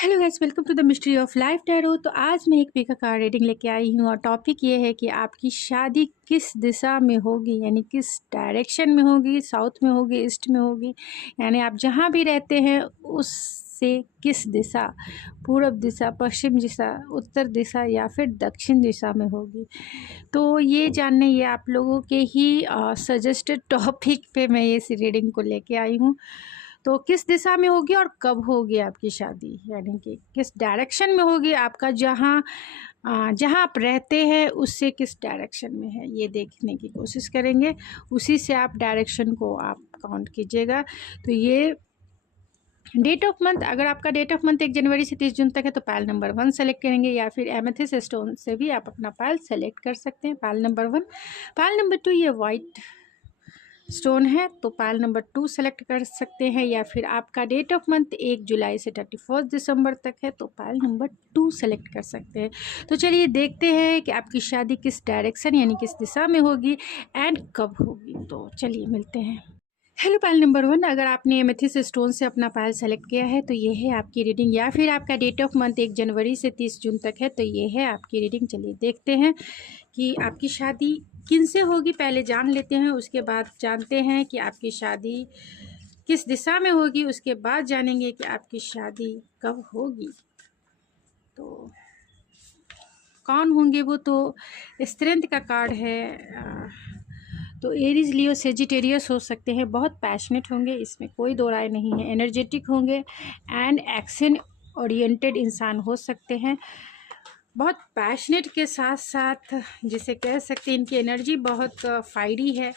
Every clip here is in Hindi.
Hello guys, welcome to the mystery of life tarot. तो आज मैं एक पिका कार्ड रीडिंग लेके आई हूँ और टॉपिक ये है कि आपकी शादी किस दिशा में होगी, यानी किस डायरेक्शन में होगी। साउथ में होगी, ईस्ट में होगी, यानी आप जहाँ भी रहते हैं उससे किस दिशा, पूर्व दिशा, पश्चिम दिशा, उत्तर दिशा या फिर दक्षिण दिशा में होगी। तो ये जानने, ये आप लोगों के ही सजेस्टेड टॉपिक पे मैं इस रीडिंग को लेके आई हूँ। तो किस दिशा में होगी और कब होगी आपकी शादी, यानी कि किस डायरेक्शन में होगी, आपका जहाँ आप रहते हैं उससे किस डायरेक्शन में है, ये देखने की कोशिश करेंगे। उसी से आप डायरेक्शन को आप काउंट कीजिएगा। तो ये डेट ऑफ मंथ, अगर आपका डेट ऑफ मंथ 1 जनवरी से 30 जून तक है तो पायल नंबर 1 सेलेक्ट करेंगे, या फिर एमेथिस्ट स्टोन से भी आप अपना पायल सेलेक्ट कर सकते हैं। पायल नंबर 1, पायल नंबर 2 ये वाइट स्टोन है तो पायल नंबर 2 सेलेक्ट कर सकते हैं, या फिर आपका डेट ऑफ मंथ 1 जुलाई से 31 दिसंबर तक है तो पायल नंबर 2 सेलेक्ट कर सकते हैं। तो चलिए देखते हैं कि आपकी शादी किस डायरेक्शन यानी किस दिशा में होगी एंड कब होगी। तो चलिए मिलते हैं। हेलो पायल नंबर 1, अगर आपने एमेथिस्ट स्टोन से अपना पायल सेलेक्ट किया है तो ये है आपकी रीडिंग, या फिर आपका डेट ऑफ मंथ 1 जनवरी से 30 जून तक है तो ये है आपकी रीडिंग। चलिए देखते हैं कि आपकी शादी किन से होगी, पहले जान लेते हैं, उसके बाद जानते हैं कि आपकी शादी किस दिशा में होगी, उसके बाद जानेंगे कि आपकी शादी कब होगी। तो कौन होंगे वो, तो स्ट्रेंथ का कार्ड है। तो एरीज, लियो, सेजिटेरियस हो सकते हैं, बहुत पैशनेट होंगे, इसमें कोई दो राय नहीं है। एनर्जेटिक होंगे एंड एक्शन ओरिएंटेड इंसान हो सकते हैं। बहुत पैशनेट के साथ साथ जिसे कह सकते हैं इनकी एनर्जी बहुत फायरी है।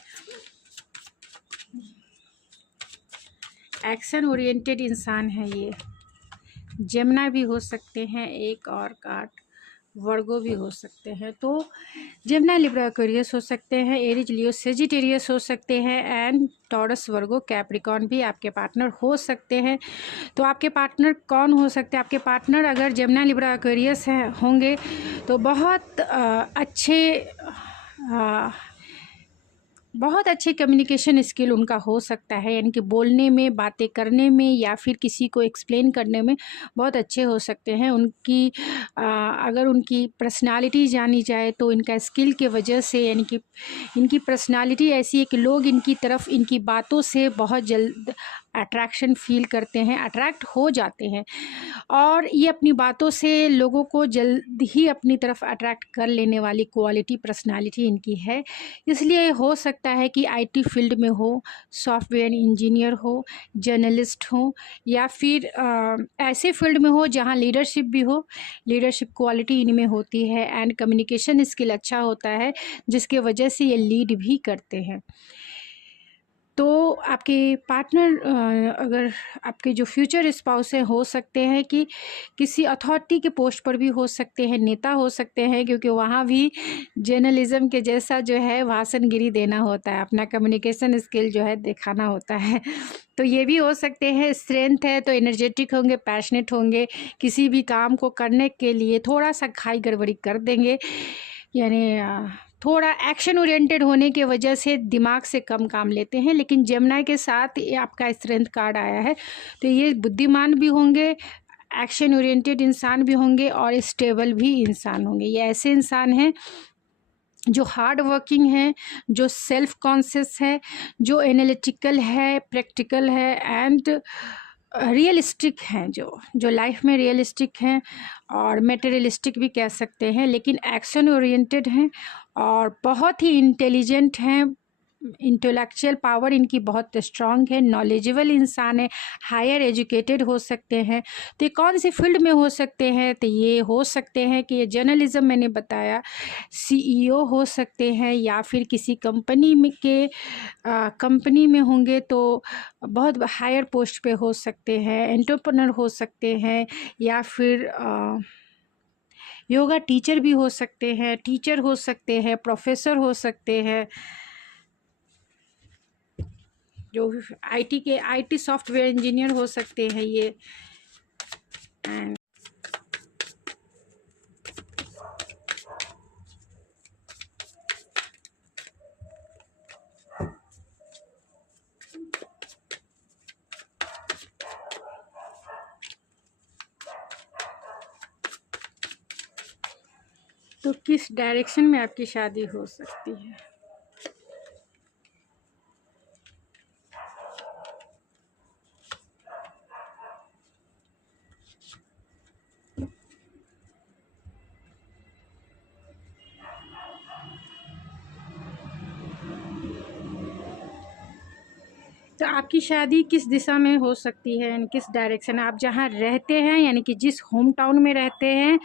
एक्शन ओरिएंटेड इंसान है ये। जेमिनी भी हो सकते हैं, एक और कार्ड वर्गो भी हो सकते हैं। तो जेमिनी, लिब्रा, एक्वेरियस हो सकते हैं, एरीज, लियो, सेजिटेरियस हो सकते हैं एंड टॉरस, वर्गो, कैप्रिकॉर्न भी आपके पार्टनर हो सकते हैं। तो आपके पार्टनर कौन हो सकते हैं? आपके पार्टनर अगर जेमिनी, लिब्रा, एक्वेरियस हैं होंगे तो बहुत अच्छे कम्युनिकेशन स्किल उनका हो सकता है, यानी कि बोलने में, बातें करने में या फिर किसी को एक्सप्लेन करने में बहुत अच्छे हो सकते हैं। अगर उनकी पर्सनालिटी जानी जाए तो इनका स्किल के वजह से, यानी कि इनकी पर्सनालिटी ऐसी है कि लोग इनकी तरफ, इनकी बातों से बहुत जल्द अट्रैक्शन फील करते हैं, अट्रैक्ट हो जाते हैं, और ये अपनी बातों से लोगों को जल्द ही अपनी तरफ अट्रैक्ट कर लेने वाली क्वालिटी, पर्सनालिटी इनकी है। इसलिए हो सकता है कि आईटी फील्ड में हो, सॉफ्टवेयर इंजीनियर हो, जर्नलिस्ट हो, या फिर ऐसे फील्ड में हो जहाँ लीडरशिप भी हो। लीडरशिप क्वालिटी इनमें होती है एंड कम्युनिकेशन स्किल अच्छा होता है, जिसके वजह से ये लीड भी करते हैं। तो आपके पार्टनर, अगर आपके जो फ्यूचर स्पाउस हैं, हो सकते हैं कि किसी अथॉरिटी के पोस्ट पर भी हो सकते हैं, नेता हो सकते हैं, क्योंकि वहाँ भी जर्नलिज्म के जैसा जो है भाषणगिरी देना होता है, अपना कम्युनिकेशन स्किल जो है दिखाना होता है। तो ये भी हो सकते हैं। स्ट्रेंथ है तो एनर्जेटिक होंगे, पैशनेट होंगे, किसी भी काम को करने के लिए थोड़ा सा घाई गड़बड़ी कर देंगे, यानी थोड़ा एक्शन ओरिएंटेड होने की वजह से दिमाग से कम काम लेते हैं। लेकिन जेमिनी के साथ ये आपका स्ट्रेंथ कार्ड आया है तो ये बुद्धिमान भी होंगे, एक्शन ओरिएंटेड इंसान भी होंगे और स्टेबल भी इंसान होंगे। ये ऐसे इंसान हैं जो हार्ड वर्किंग है, जो सेल्फ कॉन्शियस है, जो एनालिटिकल है, प्रैक्टिकल है एंड रियलिस्टिक हैं, जो लाइफ में रियलिस्टिक हैं और मटेरियलिस्टिक भी कह सकते हैं, लेकिन एक्शन ओरिएंटेड हैं और बहुत ही इंटेलिजेंट हैं। इंटेलेक्चुअल पावर इनकी बहुत स्ट्रांग है, नॉलेजेबल इंसान है, हायर एजुकेटेड हो सकते हैं। तो ये कौन सी फील्ड में हो सकते हैं? तो ये हो सकते हैं कि ये जर्नलिज्म, मैंने बताया, सीईओ हो सकते हैं, या फिर किसी कंपनी में होंगे तो बहुत हायर पोस्ट पे हो सकते हैं, एंटरप्रेन्योर हो सकते हैं, या फिर योगा टीचर भी हो सकते हैं, टीचर हो सकते हैं, प्रोफेसर हो सकते हैं, जो आईटी सॉफ्टवेयर इंजीनियर हो सकते हैं ये। एंड तो किस डायरेक्शन में आपकी शादी हो सकती है? तो आपकी शादी किस दिशा में हो सकती है, यानी किस डायरेक्शन? आप जहाँ रहते हैं, यानी कि जिस होम टाउन में रहते हैं,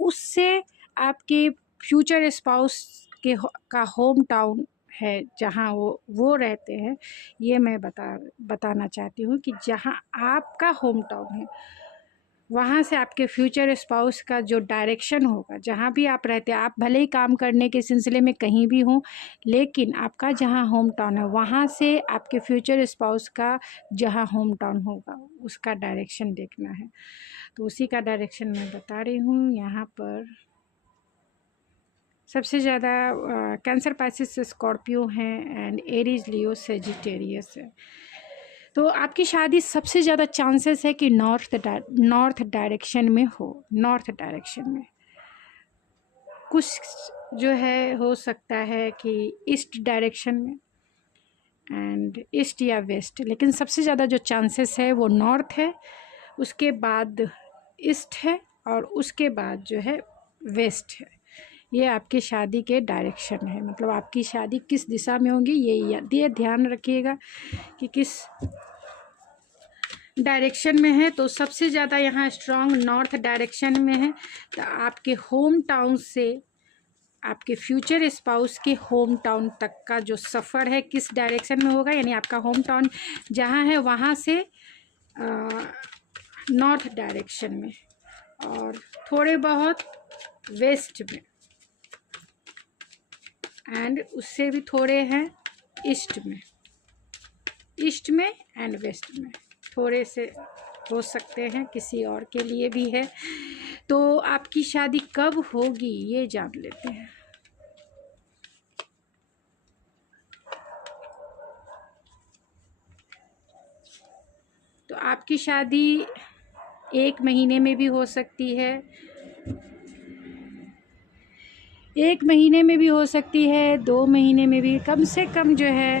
उससे आपके फ्यूचर स्पाउस का होम टाउन है जहाँ वो रहते हैं, ये मैं बताना चाहती हूँ कि जहाँ आपका होम टाउन है वहाँ से आपके फ्यूचर स्पाउस का जो डायरेक्शन होगा, जहाँ भी आप रहते हैं, आप भले ही काम करने के सिलसिले में कहीं भी हों, लेकिन आपका जहाँ होम टाउन है वहाँ से आपके फ्यूचर स्पाउस का जहाँ होम टाउन होगा उसका डायरेक्शन देखना है। तो उसी का डायरेक्शन मैं बता रही हूँ। यहाँ पर सबसे ज़्यादा कैंसर, पाइसेस, स्कॉर्पियो हैं एंड एरीज, लियो, सेजिटेरियस है। तो आपकी शादी सबसे ज़्यादा चांसेस है कि नॉर्थ डायरेक्शन में हो। नॉर्थ डायरेक्शन में कुछ जो है हो सकता है कि ईस्ट डायरेक्शन में एंड ईस्ट या वेस्ट, लेकिन सबसे ज़्यादा जो चांसेस है वो नॉर्थ है, उसके बाद ईस्ट है और उसके बाद जो है वेस्ट है। ये आपकी शादी के डायरेक्शन है, मतलब आपकी शादी किस दिशा में होगी ये ध्यान रखिएगा कि किस डायरेक्शन में है। तो सबसे ज़्यादा यहाँ स्ट्रॉन्ग नॉर्थ डायरेक्शन में है। तो आपके होम टाउन से आपके फ्यूचर स्पाउस के होम टाउन तक का जो सफ़र है किस डायरेक्शन में होगा, यानी आपका होम टाउन जहाँ है वहाँ से नॉर्थ डायरेक्शन में और थोड़े बहुत वेस्ट में एंड उससे भी थोड़े हैं ईस्ट में एंड वेस्ट में, थोड़े से हो सकते हैं, किसी और के लिए भी है। तो आपकी शादी कब होगी ये जान लेते हैं। तो आपकी शादी 1 महीने में भी हो सकती है, 1 महीने में भी हो सकती है, 2 महीने में भी, कम से कम जो है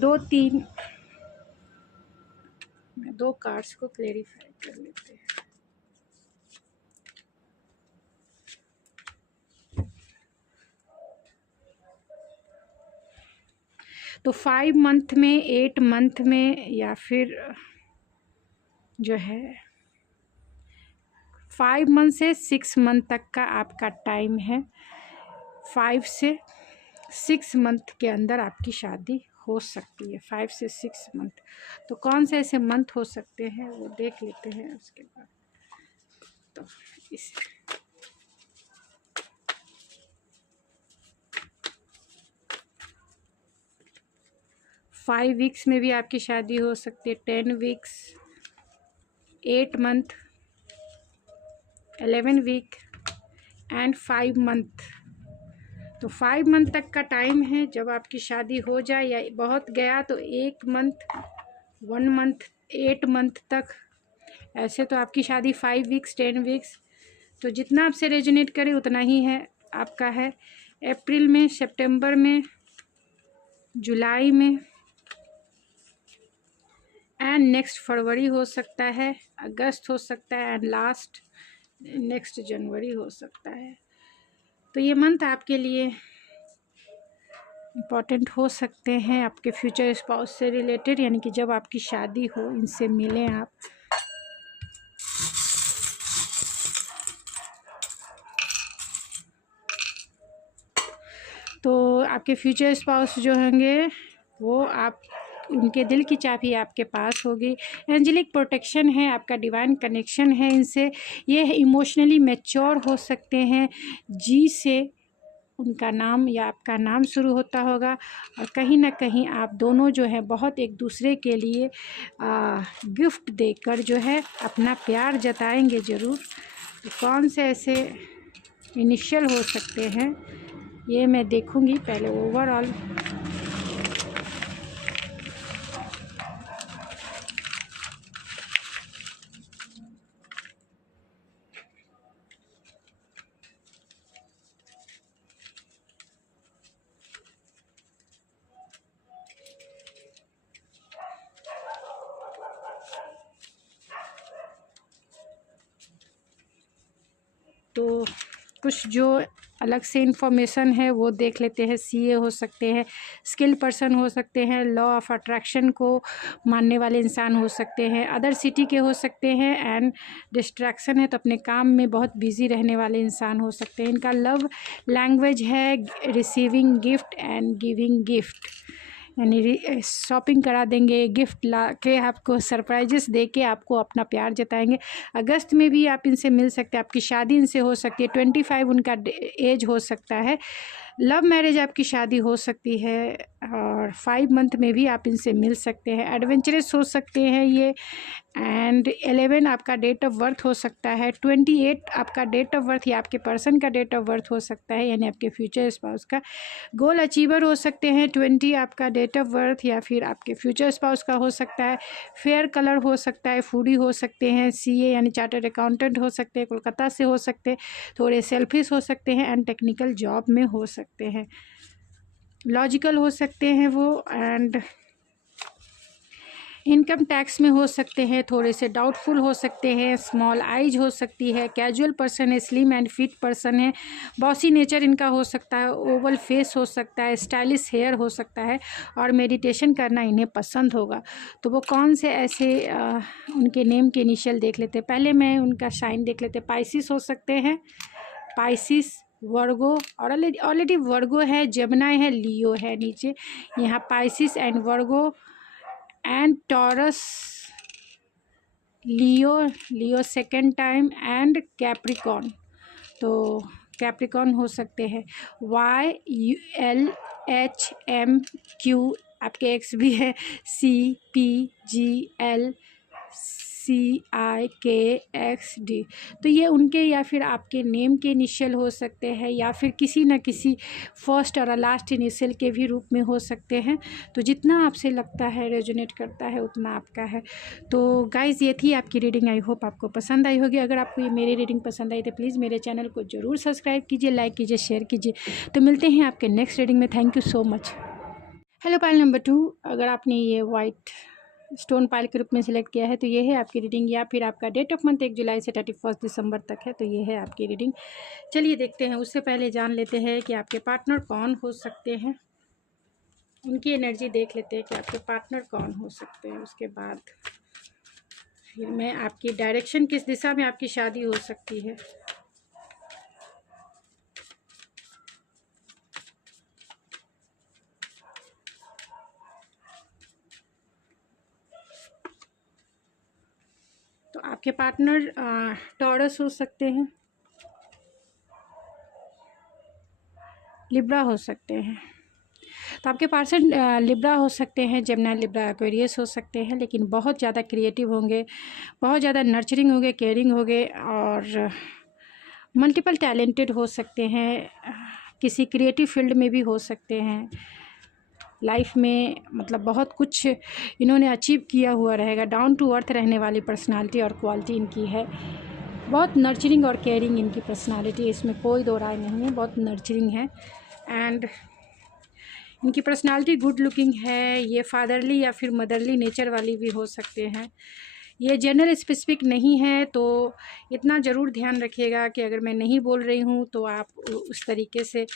2-3। 2 कार्ड्स को क्लेरिफाई कर लेते हैं। तो 5 मंथ में, 8 मंथ में, या फिर जो है 5 मंथ से 6 मंथ तक का आपका टाइम है। 5 से 6 मंथ के अंदर आपकी शादी हो सकती है। 5 से 6 मंथ। तो कौन से ऐसे मंथ हो सकते हैं वो देख लेते हैं उसके बाद। तो इस 5 वीक्स में भी आपकी शादी हो सकती है, 10 weeks, 8 month, 11 week and 5 month. तो 5 मंथ तक का टाइम है जब आपकी शादी हो जाए, या बहुत गया तो 1 मंथ, 1 मंथ, 8 मंथ तक। ऐसे तो आपकी शादी 5 वीक्स, 10 वीक्स, तो जितना आपसे रेजोनेट करे उतना ही है आपका है। अप्रैल में, सितंबर में, जुलाई में एंड नेक्स्ट फरवरी हो सकता है, अगस्त हो सकता है एंड लास्ट नेक्स्ट जनवरी हो सकता है। तो ये मंथ आपके लिए इम्पॉर्टेंट हो सकते हैं आपके फ्यूचर स्पाउस से रिलेटेड, यानी कि जब आपकी शादी हो इनसे मिलें आप। तो आपके फ्यूचर स्पाउस जो होंगे वो आप, उनके दिल की चाबी आपके पास होगी। एंजेलिक प्रोटेक्शन है, आपका डिवाइन कनेक्शन है इनसे। ये इमोशनली मैच्योर हो सकते हैं, जी से उनका नाम या आपका नाम शुरू होता होगा, और कहीं ना कहीं आप दोनों जो है बहुत एक दूसरे के लिए गिफ्ट देकर जो है अपना प्यार जताएंगे ज़रूर। तो कौन से ऐसे इनिशियल हो सकते हैं ये मैं देखूंगी पहले ओवरऑल। तो कुछ जो अलग से इन्फॉर्मेशन है वो देख लेते हैं। सीए हो सकते हैं, स्किल पर्सन हो सकते हैं, लॉ ऑफ अट्रैक्शन को मानने वाले इंसान हो सकते हैं, अदर सिटी के हो सकते हैं, एंड डिस्ट्रैक्शन है तो अपने काम में बहुत बिजी रहने वाले इंसान हो सकते हैं। इनका लव लैंग्वेज है receiving gift and giving gift, यानी शॉपिंग करा देंगे, गिफ्ट ला के आपको सरप्राइजेस दे के आपको अपना प्यार जताएंगे। अगस्त में भी आप इनसे मिल सकते हैं, आपकी शादी इनसे हो सकती है। 25 उनका एज हो सकता है। लव मैरिज आपकी शादी हो सकती है, और 5 मंथ में भी आप इनसे मिल सकते हैं। एडवेंचरस हो सकते हैं ये, एंड 11 आपका डेट ऑफ बर्थ हो सकता है। 28 आपका डेट ऑफ बर्थ या आपके पर्सन का डेट ऑफ बर्थ हो सकता है, यानी आपके फ्यूचर स्पाउस का। गोल अचीवर हो सकते हैं। 20 आपका डेट ऑफ बर्थ या फिर आपके फ्यूचर स्पाउस का हो सकता है। फेयर कलर हो सकता है, फूडी हो सकते हैं, सीए यानी चार्टर्ड अकाउंटेंट हो सकते हैं, कोलकाता से हो सकते हैं, थोड़े सेल्फिश हो सकते हैं, एंड टेक्निकल जॉब में हो सकते हैं। लॉजिकल हो सकते हैं वो, एंड इनकम टैक्स में हो सकते हैं, थोड़े से डाउटफुल हो सकते हैं, स्मॉल आइज हो सकती है, कैजुअल पर्सन है, स्लिम एंड फिट पर्सन है, बॉसी नेचर इनका हो सकता है, ओवल फेस हो सकता है, स्टाइलिश हेयर हो सकता है, और मेडिटेशन करना इन्हें पसंद होगा। तो वो कौन से ऐसे उनके नेम के इनिशियल देख लेते हैं। पहले मैं उनका साइन देख लेते हैं। पाइसिस हो सकते हैं, पाइसिस, वर्गो, और ऑलरेडी वर्गो है, जमुनाई है, लियो है नीचे। यहाँ Pisces and Virgo and taurus, Leo second time, and Capricorn. तो कैप्रिकॉन हो सकते हैं। YULHMQ आपके एक्स भी है, CPGLCIKXD। तो ये उनके या फिर आपके नेम के इनिशियल हो सकते हैं, या फिर किसी न किसी फर्स्ट और लास्ट इनिशियल के भी रूप में हो सकते हैं। तो जितना आपसे लगता है रेजोनेट करता है उतना आपका है। तो गाइज़ ये थी आपकी रीडिंग। आई होप आपको पसंद आई होगी। अगर आपको ये मेरी रीडिंग पसंद आई तो प्लीज़ मेरे चैनल को ज़रूर सब्सक्राइब कीजिए, लाइक कीजिए, शेयर कीजिए। तो मिलते हैं आपके नेक्स्ट रीडिंग में। Thank you so much. Hello pile number 2, अगर आपने ये वाइट स्टोन पाइल के रूप में सिलेक्ट किया है तो ये है आपकी रीडिंग, या फिर आपका डेट ऑफ मंथ 1 जुलाई से 31 दिसंबर तक है, तो ये है आपकी रीडिंग। चलिए देखते हैं। उससे पहले जान लेते हैं कि आपके पार्टनर कौन हो सकते हैं, उनकी एनर्जी देख लेते हैं कि आपके पार्टनर कौन हो सकते हैं। उसके बाद फिर मैं आपकी डायरेक्शन, किस दिशा में आपकी शादी हो सकती है। तो आपके पार्टनर टॉरस हो सकते हैं, लिब्रा हो सकते हैं। तो आपके पर्सन लिब्रा हो सकते हैं, जेमिनी, लिब्रा, एक्वेरियस हो सकते हैं, लेकिन बहुत ज़्यादा क्रिएटिव होंगे, बहुत ज़्यादा नर्चरिंग होंगे, केयरिंग होंगे, और मल्टीपल टैलेंटेड हो सकते हैं। किसी क्रिएटिव फील्ड में भी हो सकते हैं। लाइफ में मतलब बहुत कुछ इन्होंने अचीव किया हुआ रहेगा। डाउन टू अर्थ रहने वाली पर्सनालिटी और क्वालिटी इनकी है। बहुत नर्चरिंग और केयरिंग इनकी पर्सनालिटी, इसमें कोई दो राय नहीं है, बहुत नर्चरिंग है। एंड इनकी पर्सनालिटी गुड लुकिंग है। ये फादरली या फिर मदरली नेचर वाली भी हो सकते हैं। ये जनरल स्पेसिफिक नहीं है, तो इतना ज़रूर ध्यान रखिएगा कि अगर मैं नहीं बोल रही हूँ तो आप उस तरीके से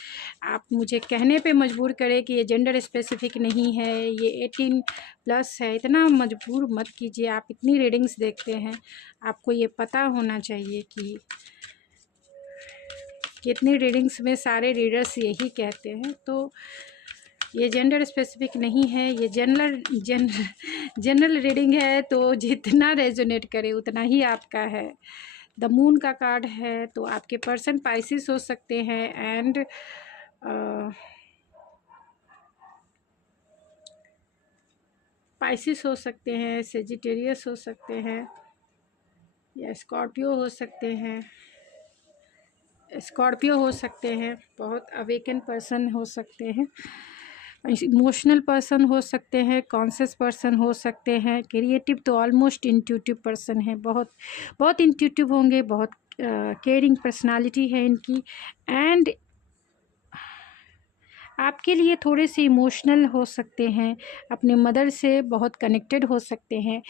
आप मुझे कहने पे मजबूर करें कि ये जेंडर स्पेसिफिक नहीं है, ये 18+ है। इतना मजबूर मत कीजिए। आप इतनी रीडिंग्स देखते हैं, आपको ये पता होना चाहिए कि कितनी रीडिंग्स में सारे रीडर्स यही कहते हैं। तो ये जेंडर स्पेसिफिक नहीं है, ये जनरल रीडिंग है। तो जितना रेजोनेट करे उतना ही आपका है। द मून का कार्ड है, तो आपके पर्सन पाइसिस हो सकते हैं, एंड पाइसिस हो सकते हैं, सेजिटेरियस हो सकते हैं, या स्कॉर्पियो हो सकते हैं, बहुत अवेकन पर्सन हो सकते हैं, इमोशनल पर्सन हो सकते हैं, कॉन्शियस पर्सन हो सकते हैं, क्रिएटिव तो ऑलमोस्ट इंट्यूटिव पर्सन है। बहुत इंट्यूटिव होंगे, बहुत केयरिंग पर्सनालिटी है इनकी, एंड आपके लिए थोड़े से इमोशनल हो सकते हैं, अपने मदर से बहुत कनेक्टेड हो सकते हैं।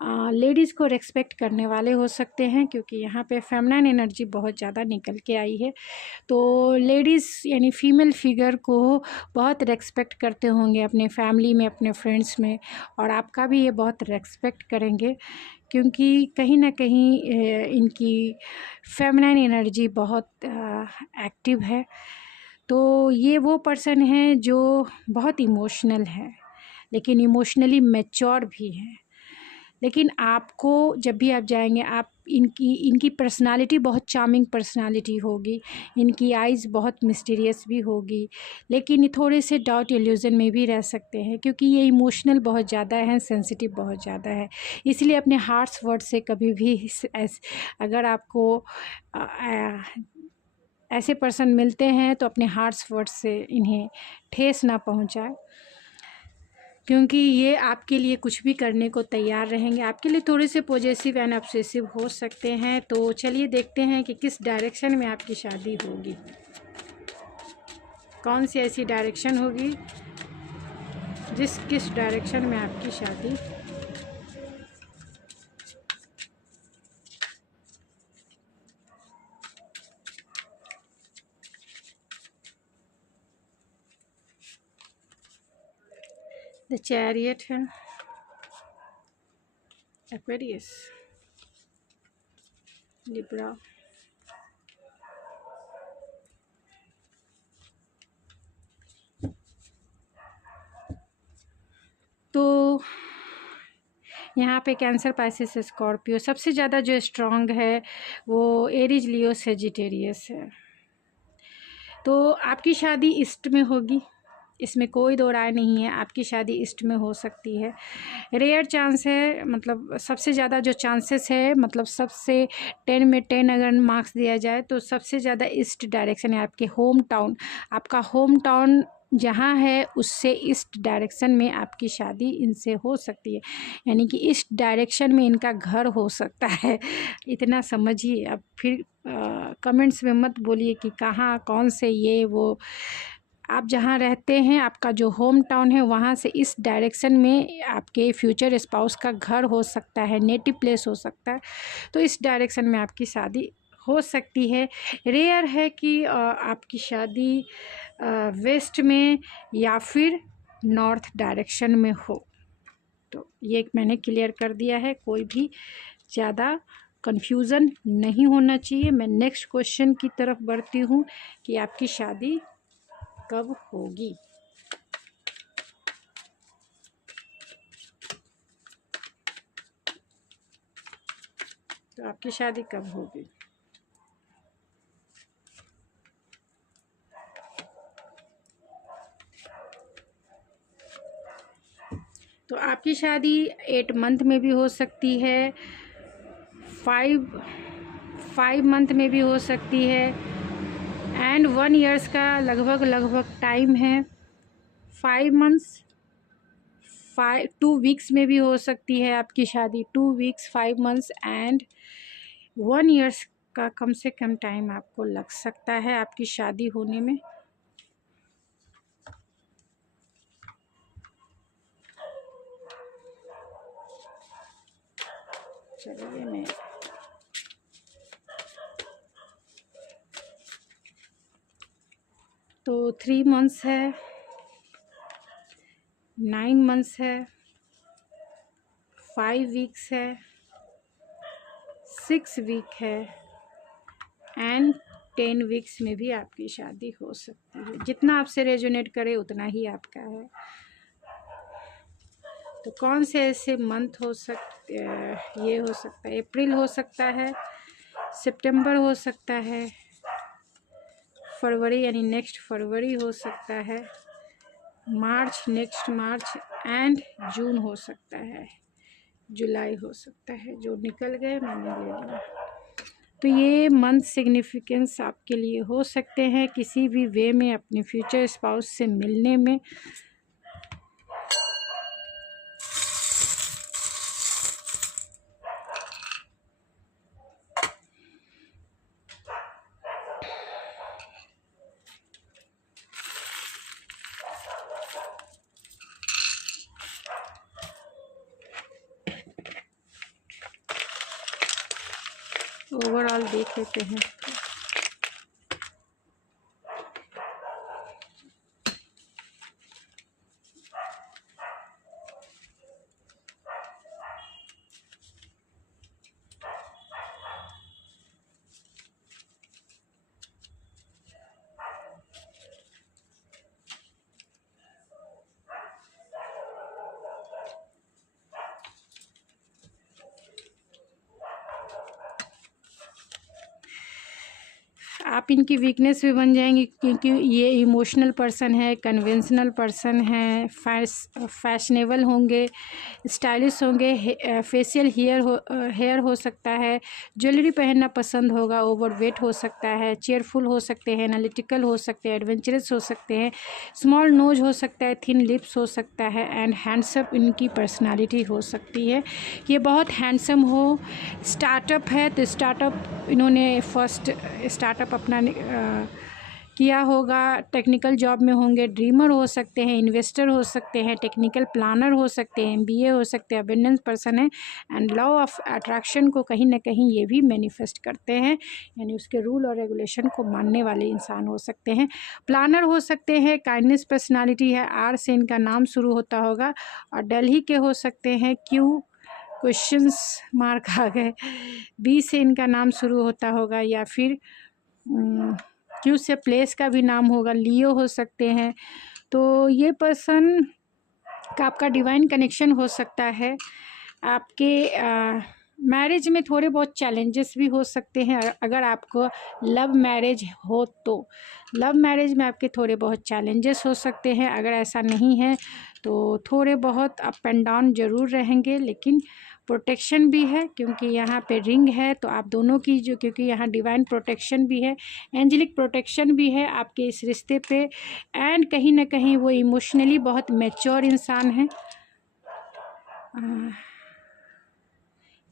लेडीज़ को रेस्पेक्ट करने वाले हो सकते हैं, क्योंकि यहाँ पे फेमिनिन एनर्जी बहुत ज़्यादा निकल के आई है। तो लेडीज़ यानी फीमेल फिगर को बहुत रेस्पेक्ट करते होंगे अपने फैमिली में, अपने फ्रेंड्स में, और आपका भी ये बहुत रेस्पेक्ट करेंगे, क्योंकि कहीं ना कहीं इनकी फेमिनिन एनर्जी बहुत एक्टिव है। तो ये वो पर्सन है जो बहुत इमोशनल है, लेकिन इमोशनली मैच्योर भी है। लेकिन आपको जब भी आप जाएंगे, आप इनकी पर्सनालिटी बहुत चार्मिंग पर्सनालिटी होगी, इनकी आइज़ बहुत मिस्टीरियस भी होगी, लेकिन ये थोड़े से डाउट इल्यूज़न में भी रह सकते हैं, क्योंकि ये इमोशनल बहुत ज़्यादा है, सेंसिटिव बहुत ज़्यादा है। इसलिए अपने हार्ट्स वर्ड से कभी भी अगर आपको ऐसे पर्सन मिलते हैं तो अपने हार्ट्स वर्ड से इन्हें ठेस ना पहुंचाए, क्योंकि ये आपके लिए कुछ भी करने को तैयार रहेंगे। आपके लिए थोड़े से पॉजेसिव एंड ऑब्सेसिव हो सकते हैं। तो चलिए देखते हैं कि किस डायरेक्शन में आपकी शादी होगी, कौन सी ऐसी डायरेक्शन होगी किस डायरेक्शन में आपकी शादी। द चैरियट है, एक्वेरियस, लिब्रा, तो यहाँ पे कैंसर, पाइसिस, स्कॉर्पियो। सबसे ज़्यादा जो स्ट्रॉन्ग है वो एरीज, लियो, सेजिटेरियस है। तो आपकी शादी ईस्ट में होगी, इसमें कोई दो राय नहीं है। आपकी शादी ईस्ट में हो सकती है। रेयर चांस है, मतलब सबसे ज़्यादा जो चांसेस है, मतलब सबसे 10 में 10 अगर मार्क्स दिया जाए तो सबसे ज़्यादा ईस्ट डायरेक्शन है। आपके होम टाउन, आपका होम टाउन जहाँ है उससे ईस्ट डायरेक्शन में आपकी शादी इनसे हो सकती है, यानी कि ईस्ट डायरेक्शन में इनका घर हो सकता है। इतना समझिए। अब फिर कमेंट्स में मत बोलिए कि कहाँ, कौन से, ये वो। आप जहाँ रहते हैं, आपका जो होम टाउन है, वहाँ से इस डायरेक्शन में आपके फ्यूचर स्पाउस का घर हो सकता है, नेटिव प्लेस हो सकता है। तो इस डायरेक्शन में आपकी शादी हो सकती है। रेयर है कि आपकी शादी वेस्ट में या फिर नॉर्थ डायरेक्शन में हो। तो ये मैंने क्लियर कर दिया है, कोई भी ज़्यादा कन्फ्यूज़न नहीं होना चाहिए। मैं नेक्स्ट क्वेश्चन की तरफ बढ़ती हूँ कि आपकी शादी कब होगी। तो आपकी शादी कब होगी। तो आपकी शादी 8 मंथ में भी हो सकती है, 5 मंथ में भी हो सकती है, एंड 1 ईयर्स का लगभग टाइम है। 5 मंथ्स, 2 वीक्स में भी हो सकती है आपकी शादी। 2 वीक्स, 5 मंथ्स एंड 1 ईयर्स का कम से कम टाइम आपको लग सकता है आपकी शादी होने में। चलिए मैं तो 3 मंथ्स है, 9 मंथ्स है, 5 वीक्स है, 6 वीक है एंड 10 वीक्स में भी आपकी शादी हो सकती है। जितना आपसे रेजोनेट करे उतना ही आपका है। तो कौन से ऐसे मंथ हो सकते, ये हो सकता है अप्रैल हो सकता है, सितंबर हो सकता है, फरवरी यानी नेक्स्ट फरवरी हो सकता है, मार्च, नेक्स्ट मार्च एंड जून हो सकता है, जुलाई हो सकता है। जो निकल गए मैंने ले लिया। तो ये मंथ सिग्निफिकेंस आपके लिए हो सकते हैं किसी भी वे में अपने फ्यूचर स्पाउस से मिलने में। ओवरऑल देख लेते हैं। आप इनकी वीकनेस भी बन जाएंगी, क्योंकि ये इमोशनल पर्सन है, कन्वेंशनल पर्सन है, फैशनेबल होंगे, स्टाइलिश होंगे, फेशियल हेयर हो सकता है, ज्वेलरी पहनना पसंद होगा, ओवरवेट हो सकता है, चेयरफुल हो सकते हैं, एनालिटिकल हो सकते हैं, एडवेंचरस हो सकते हैं, स्मॉल नोज हो सकता है, थिन लिप्स हो सकता है, एंड हैंडसम इनकी पर्सनालिटी हो सकती है। ये बहुत हैंडसम हो। स्टार्टअप है तो स्टार्टअप इन्होंने फर्स्ट स्टार्टअप अपना किया होगा, टेक्निकल जॉब में होंगे, ड्रीमर हो सकते हैं, इन्वेस्टर हो सकते हैं, टेक्निकल प्लानर हो सकते हैं, एमबीए हो सकते हैं, अबंडेंस पर्सन है, एंड लॉ ऑफ अट्रैक्शन को कहीं ना कहीं ये भी मैनिफेस्ट करते हैं, यानी उसके रूल और रेगुलेशन को मानने वाले इंसान हो सकते हैं। प्लानर हो सकते हैं, काइंडनेस पर्सनालिटी है, आर से इनका नाम शुरू होता होगा, और दिल्ली के हो सकते हैं, क्यू क्वेश्चंस मार्क आ गए, बी से इनका नाम शुरू होता होगा, या फिर क्यू से प्लेस का भी नाम होगा, लियो हो सकते हैं। तो ये पर्सन का आपका डिवाइन कनेक्शन हो सकता है। आपके मैरिज में थोड़े बहुत चैलेंजेस भी हो सकते हैं। अगर आपको लव मैरिज हो तो लव मैरिज में आपके थोड़े बहुत चैलेंजेस हो सकते हैं। अगर ऐसा नहीं है तो थोड़े बहुत अप एंड डाउन ज़रूर रहेंगे, लेकिन प्रोटेक्शन भी है, क्योंकि यहाँ पे रिंग है, तो आप दोनों की जो, क्योंकि यहाँ डिवाइन प्रोटेक्शन भी है, एंजेलिक प्रोटेक्शन भी है आपके इस रिश्ते पे, एंड कहीं ना कहीं वो इमोशनली बहुत मैच्योर इंसान है।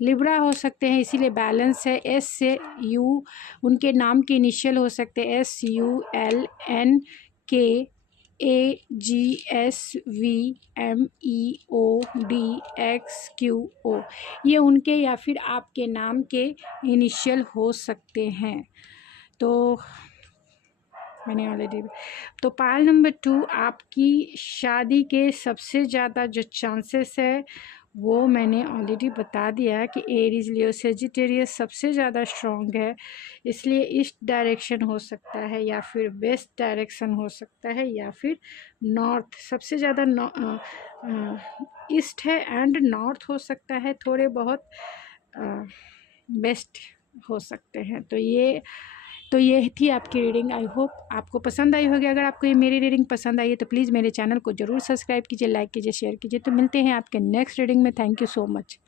लिब्रा हो सकते हैं, इसीलिए बैलेंस है। एस से यू उनके नाम के इनिशियल हो सकते हैं, SULNKAGSVMEODXQO, ये उनके या फिर आपके नाम के इनिशियल हो सकते हैं। तो मैंने ऑलरेडी, तो पायल नंबर 2, आपकी शादी के सबसे ज़्यादा जो चांसेस है वो मैंने ऑलरेडी बता दिया कि एरीज, लियो, सेजिटेरियस सबसे ज़्यादा स्ट्रॉन्ग है, इसलिए ईस्ट डायरेक्शन हो सकता है, या फिर वेस्ट डायरेक्शन हो सकता है, या फिर नॉर्थ। सबसे ज़्यादा ईस्ट है एंड नॉर्थ हो सकता है, थोड़े बहुत वेस्ट हो सकते हैं। तो ये थी आपकी रीडिंग। आई होप आपको पसंद आई होगी। अगर आपको ये मेरी रीडिंग पसंद आई है तो प्लीज़ मेरे चैनल को ज़रूर सब्सक्राइब कीजिए, लाइक कीजिए, शेयर कीजिए। तो मिलते हैं आपके नेक्स्ट रीडिंग में। Thank you so much.